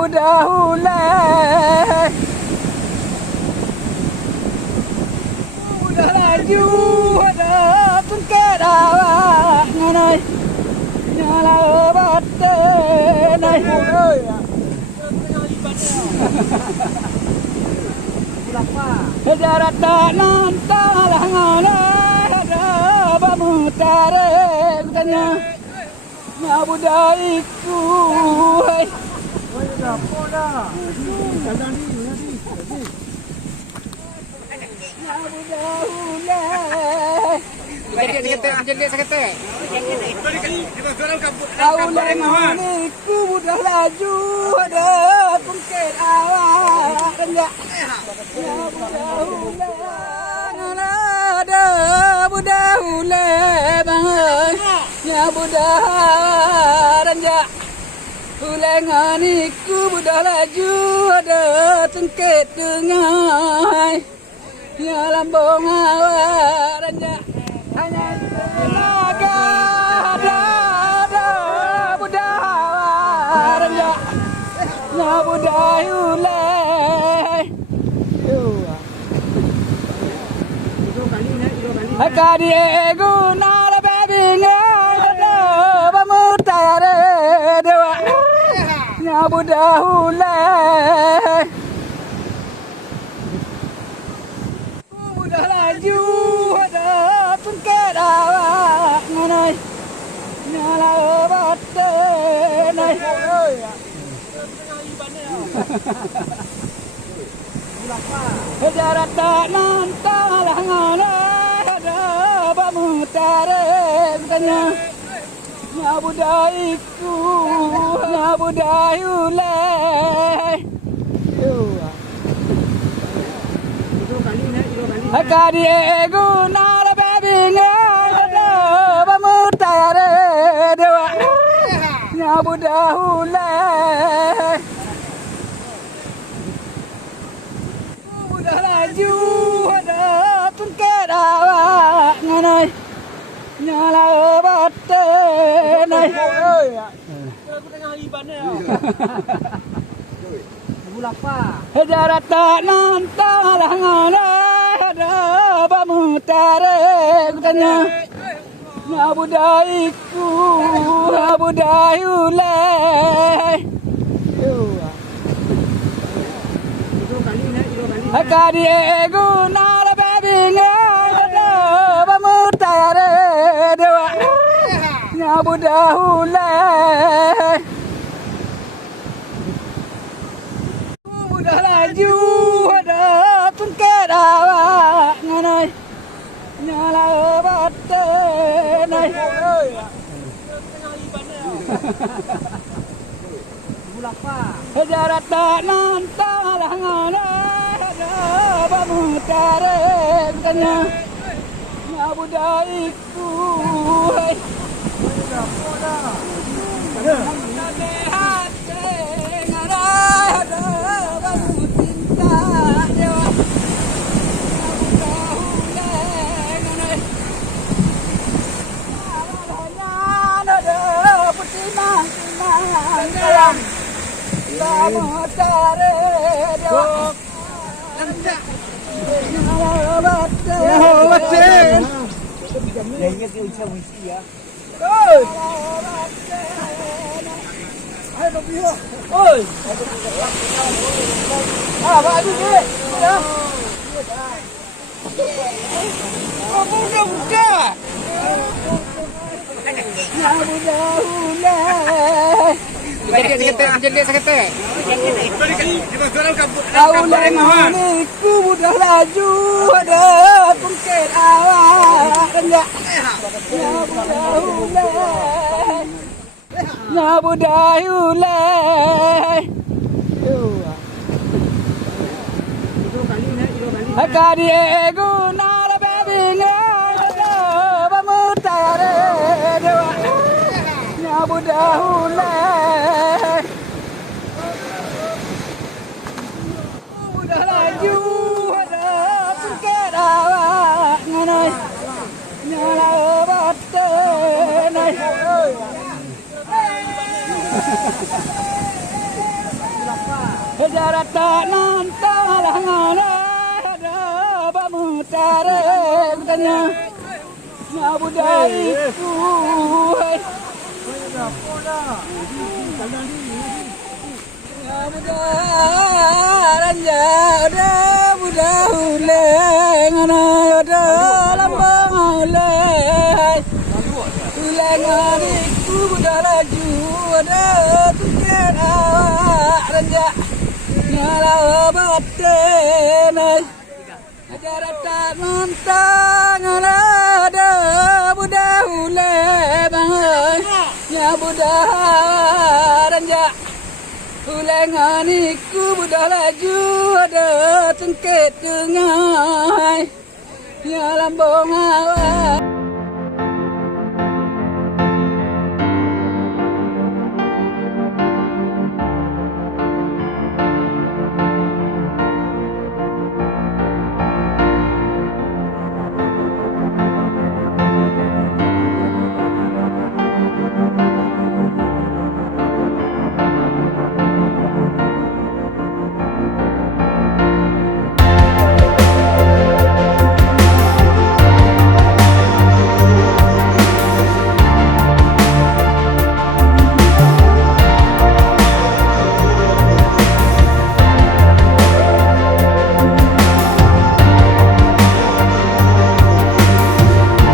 Budahule udah laju ada tungket awak nganai nyala bate nai jarak tak nantalah nganai ada bamutare katanya nyabudaiku Ku udah laju ada tungket awak renjak ada budahule banget ya budah renjak ulenganiku udah laju ada tungket dengai ya lambung awak renjak hanya tenaga ada budah renjak ya budah ulai akadi ego nala baby ngada bamutare dewa nya budah ulai udah laju ada tungket awak nganai nyala bate nai jarak tak nantalah nganai ada bamutare katanya nyabudaiku nyabudaiulai akadi ego nala baby ngada bamutare dewa nyabudahulai udah laju ada tungket awak nganai nyala bate nai jarak tak nantalah nganai ada bamutare katanya nyabudaiku nyabudaiulai akadi ego nala baby ngada bamutare dewa nyabudahulai udah laju ada tungket awak nganai nyala bate nai jarak tak nantalah nganai ada bamutare katanya nyabudaiku Oi. Ah, vai dulu. Buka. Ya budak. Jadi sakit. Ku udah laju ada tungket awak renjak ya budah ulai akadi ego nala baby ngada bamutare dewa ya budah ulai udah laju ada tungket awak nganai nyala bate nai Jarata nantalah ngana ada bamutare katanya ngabudaiku ngabudaranja ada budahule ngana ada lambang ule ule ngadiku budalaju ada tuker ranja nyala batenai jarata nantang ada budahule bangai nya budah ranja ulenganiku budah laju ada tengket dengai nya lambung awak